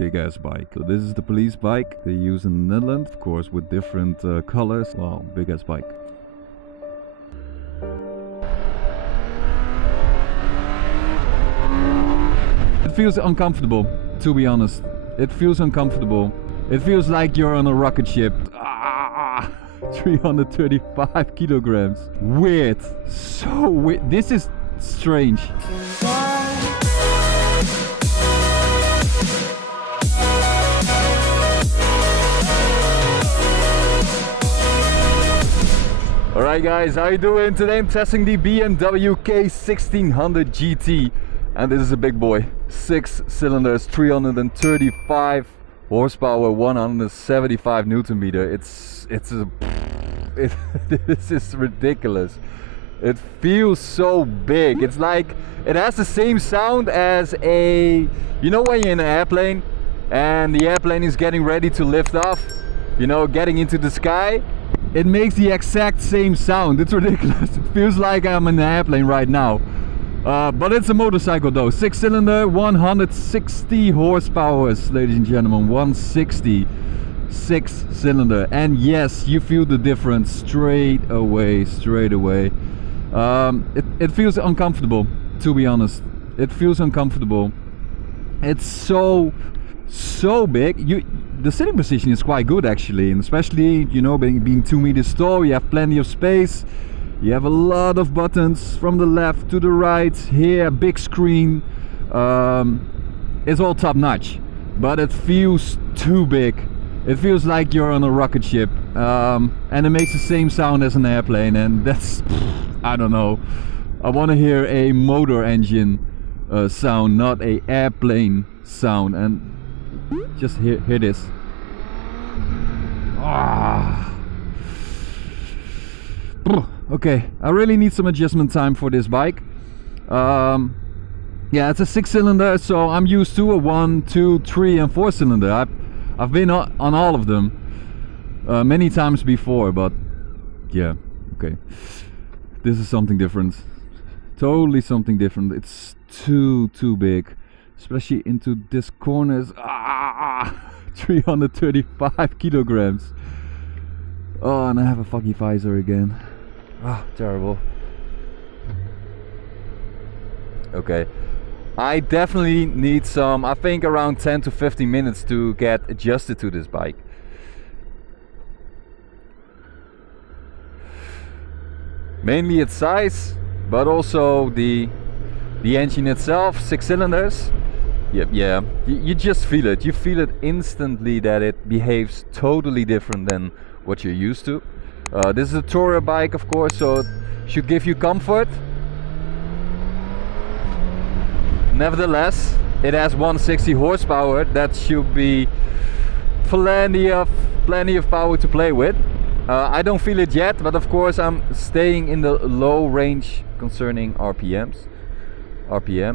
big ass bike. So this is the police bike they use in the Netherlands, of course, with different colors. Wow, big ass bike. It feels uncomfortable, to be honest. It feels uncomfortable. It feels like you're on a rocket ship. 335 kilograms. Weird. So weird. This is strange. Alright guys, how you doing? Today I'm testing the BMW K1600GT. And this is a big boy. 6 cylinders, 335 horsepower, 175 Newton meter. This is ridiculous. It feels so big. It's like it has the same sound as a, you know, when you're in an airplane and the airplane is getting ready to lift off, you know, getting into the sky. It makes the exact same sound. It's ridiculous. It feels like I'm in an airplane right now. But it's a motorcycle though. 6 cylinder, 160 horsepower, ladies and gentlemen. 160, 6 cylinder. And yes, you feel the difference straight away. It feels uncomfortable, to be honest. It feels uncomfortable. It's so big. The sitting position is quite good actually, and especially, you know, being 2 meters tall, you have plenty of space. You have a lot of buttons from the left to the right. Here, big screen. It's all top notch, but it feels too big. It feels like you're on a rocket ship, and it makes the same sound as an airplane, and that's, I don't know. I want to hear a motor engine sound, not a airplane sound. And just hear this. Okay, I really need some adjustment time for this bike. Yeah, it's a 6 cylinder, so I'm used to a 1, 2, 3 and 4 cylinder. I've been on all of them many times before, but yeah, okay. This is something different. Totally something different. It's too big, especially into this corners. 335 kilograms. Oh, and I have a foggy visor again. Terrible. Okay, I definitely need some, I think around 10 to 15 minutes to get adjusted to this bike. Mainly its size, but also the engine itself. 6 cylinders. Yeah, you just feel it. You feel it instantly that it behaves totally different than what you're used to. This is a tourer bike, of course, so it should give you comfort. Nevertheless, it has 160 horsepower. That should be plenty of power to play with. I don't feel it yet, but of course I'm staying in the low range concerning RPM.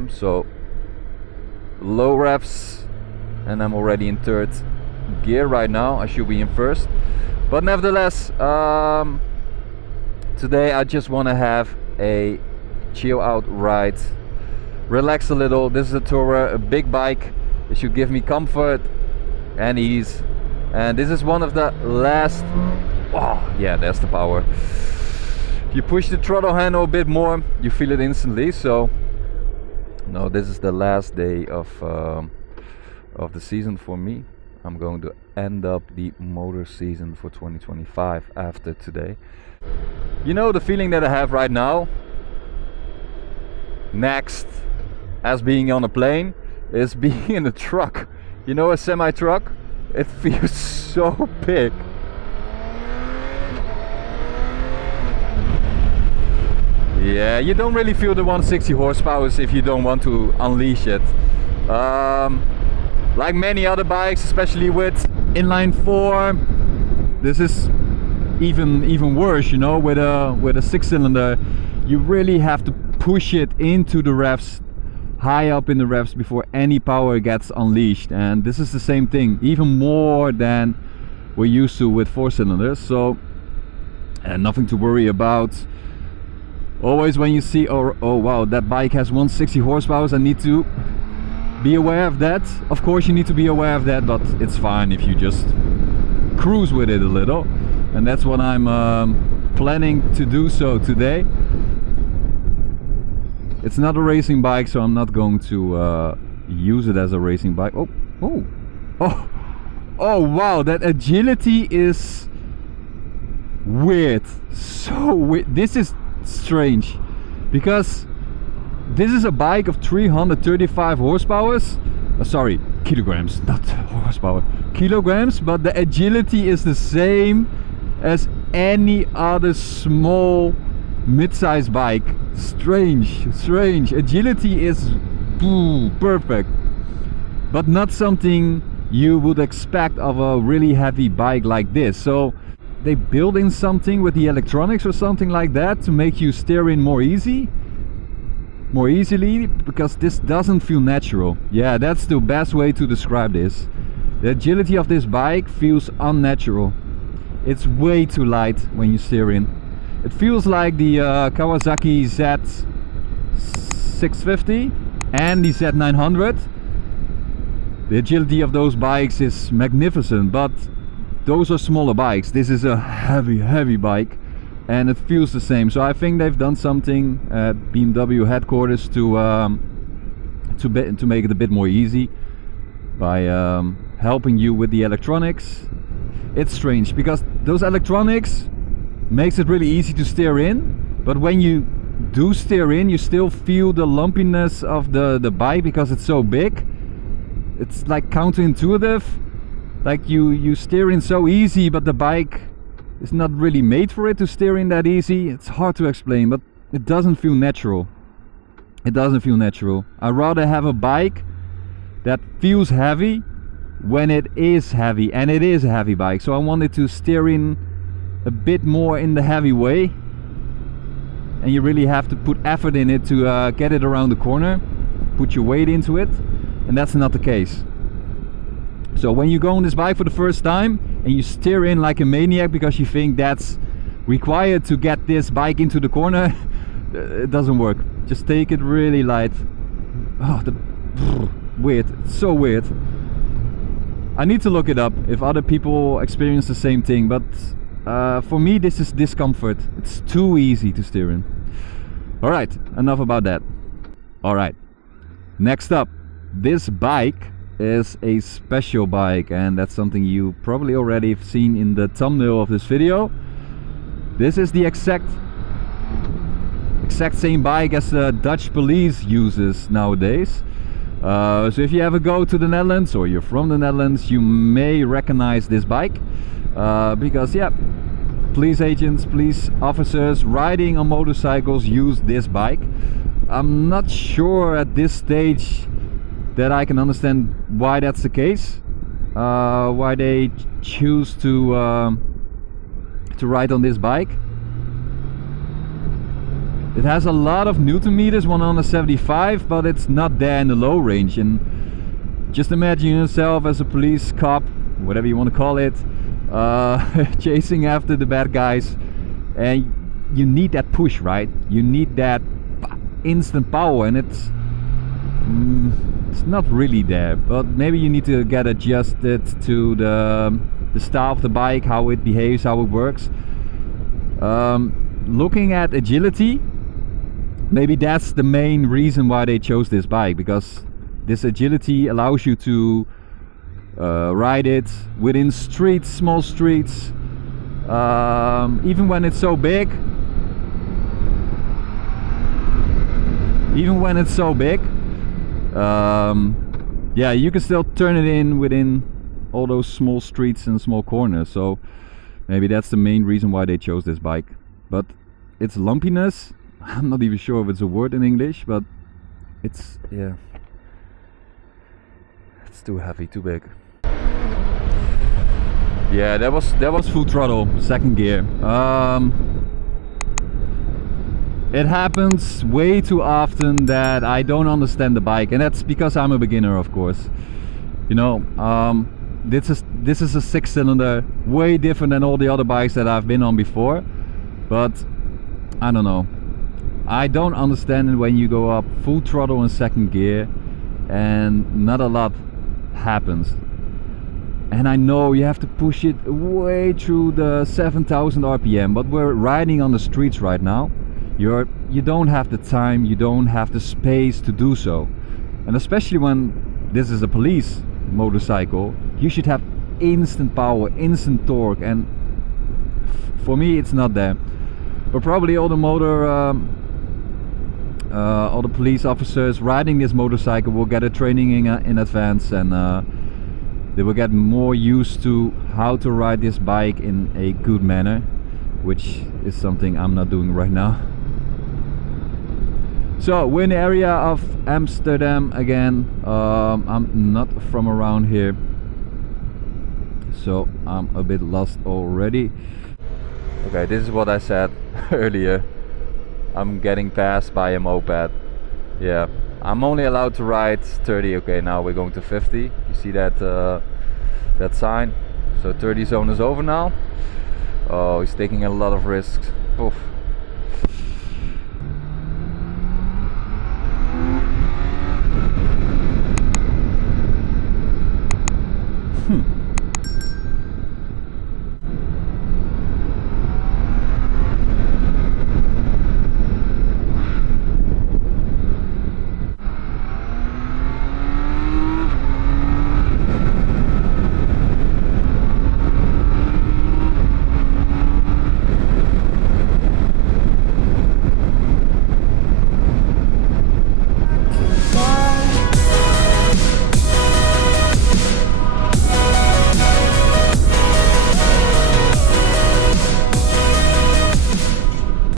So low revs, and I'm already in 3rd gear right now. I should be in 1st. But nevertheless, today I just want to have a chill out ride, relax a little. This is a tourer, a big bike. It should give me comfort and ease. And this is one of the last, oh yeah, there's the power. If you push the throttle handle a bit more, you feel it instantly. So no, this is the last day of the season for me. I'm going to end up the motor season for 2025 after today. You know the feeling that I have right now, next as being on a plane, is being in a truck. You know, a semi-truck? It feels so big. Yeah, you don't really feel the 160 horsepower if you don't want to unleash it. Like many other bikes, especially with inline 4, this is even worse, you know. With a 6 cylinder, you really have to push it into the revs, high up in the revs, before any power gets unleashed. And this is the same thing, even more than we're used to with 4 cylinders. So nothing to worry about. Always when you see, oh wow, that bike has 160 horsepower, I need to be aware of that. Of course you need to be aware of that, but it's fine if you just cruise with it a little, and that's what I'm planning to do so today. It's not a racing bike, so I'm not going to use it as a racing bike. Oh wow, that agility is weird, so weird. This is strange because this is a bike of 335 horsepower. Sorry, kilograms, not horsepower, kilograms, but the agility is the same as any other small mid-size bike. Strange. Agility is perfect, but not something you would expect of a really heavy bike like this. So they build in something with the electronics or something like that to make you steer in more easily, because this doesn't feel natural. Yeah, that's the best way to describe this. The agility of this bike feels unnatural. It's way too light when you steer in. It feels like the Kawasaki Z650 and the Z900. The agility of those bikes is magnificent, but those are smaller bikes. This is a heavy bike, and it feels the same. So I think they've done something at BMW headquarters to make it a bit more easy by helping you with the electronics. It's strange because those electronics makes it really easy to steer in, but when you do steer in, you still feel the lumpiness of the bike because it's so big. It's like counterintuitive, like you steer in so easy, but the bike is not really made for it to steer in that easy. It's hard to explain, but it doesn't feel natural. It doesn't feel natural. I'd rather have a bike that feels heavy when it is heavy, and it is a heavy bike. So I wanted to steer in a bit more in the heavy way, and you really have to put effort in it to get it around the corner, put your weight into it, and that's not the case. So when you go on this bike for the first time and you steer in like a maniac because you think that's required to get this bike into the corner, it doesn't work. Just take it really light. Oh, weird, it's so weird. I need to look it up if other people experience the same thing, but for me this is discomfort. It's too easy to steer in. Alright, enough about that. Alright, next up, this bike is a special bike, and that's something you probably already have seen in the thumbnail of this video. This is the exact same bike as the Dutch police uses nowadays. So if you ever go to the Netherlands or you're from the Netherlands, you may recognize this bike because yeah, police agents, police officers riding on motorcycles use this bike. I'm not sure at this stage that I can understand why that's the case, why they choose to ride on this bike. It has a lot of Newton meters, 175, but it's not there in the low range. And just imagine yourself as a police cop, whatever you want to call it, chasing after the bad guys, and you need that push, right? You need that instant power, and it's not really there. But maybe you need to get adjusted to the style of the bike, how it behaves, how it works. Looking at agility, maybe that's the main reason why they chose this bike, because this agility allows you to ride it within streets, small streets, even when it's so big. Yeah, you can still turn it in within all those small streets and small corners. So maybe that's the main reason why they chose this bike. But its lumpiness, I'm not even sure if it's a word in English, but it's, yeah, it's too heavy, too big. Yeah, that was full throttle, second gear. It happens way too often that I don't understand the bike, and that's because I'm a beginner, of course. You know, this is a 6-cylinder, way different than all the other bikes that I've been on before. But I don't know. I don't understand it when you go up full throttle in second gear. and not a lot happens. And I know you have to push it way through the 7,000 RPM, but we're riding on the streets right now. You don't have the time, you don't have the space to do so. And especially when this is a police motorcycle, you should have instant power, instant torque, and for me it's not there. But probably all the all the police officers riding this motorcycle will get a training in advance, and they will get more used to how to ride this bike in a good manner, which is something I'm not doing right now. So we're in the area of Amsterdam again. I'm not from around here, so I'm a bit lost already. Okay, this is what I said earlier. I'm getting passed by a moped. Yeah, I'm only allowed to ride 30. Okay, now we're going to 50. You see that that sign? So 30 zone is over now. Oh, he's taking a lot of risks. Oof.